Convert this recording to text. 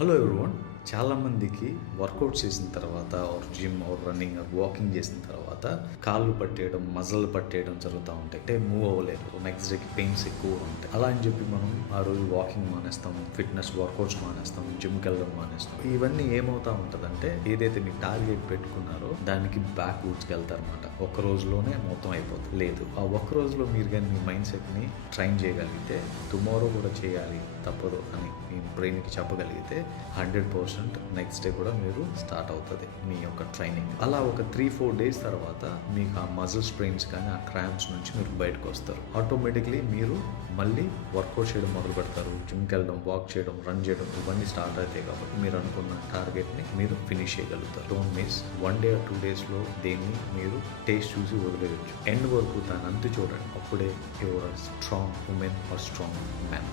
Hello everyone. చాలామందికి work out చేసిన తర్వాత జిమ్ రన్నింగ్ వాకింగ్ చేసిన తర్వాత కాళ్ళు పట్టేయడం, మజలు పట్టేయడం జరుగుతూ ఉంటాయి. అంటే మూవ్ అవ్వలేరు, నెక్స్ట్ డేకి పెయిన్స్ ఎక్కువ ఉంటాయి. అలా అని చెప్పి మనం ఆ రోజు వాకింగ్ మానేస్తాం, ఫిట్నెస్ వర్కౌట్స్ మానేస్తాం, జిమ్కి వెళ్ళడం మానేస్తాం. ఇవన్నీ ఏమవుతా ఉంటుందంటే ఏదైతే మీరు టార్గెట్ పెట్టుకున్నారో దానికి బ్యాక్ వర్డ్స్కి వెళ్తారనమాట. ఒక్క రోజులోనే మొత్తం అయిపోతుంది. లేదు, ఆ ఒక్క రోజులో మీరు కానీ మీ మైండ్ సెట్ని ట్రైన్ చేయగలిగితే టుమారో కూడా చేయాలి తప్పదు అని మీ బ్రెయిన్కి చెప్పగలిగితే 100% నెక్స్ట్ డే కూడా మీరు స్టార్ట్ అవుతుంది మీ యొక్క ట్రైనింగ్. అలా ఒక 3-4 డేస్ తర్వాత మీకు ఆ మజిల్ స్ట్రెయిన్స్ కానీ ఆ క్రాంప్స్ నుంచి మీరు బయటకు వస్తారు. ఆటోమేటిక్లీ మీరు మళ్ళీ వర్కౌట్ చేయడం మొదలు పెడతారు. జిమ్కి వెళ్ళడం, వాక్ చేయడం, రన్ చేయడం ఇవన్నీ స్టార్ట్ అవుతాయి. కాబట్టి మీరు అనుకున్న టార్గెట్ని మీరు ఫినిష్ చేయగలుగుతారు. డోంట్ మిస్ 1 డే or 2 డేస్లో దేన్ని మీరు టేస్ట్ చూసి వదిలేయచ్చు. ఎండ్ వరకు దాని అంతు చూడండి. అప్పుడే your strong women or strong man.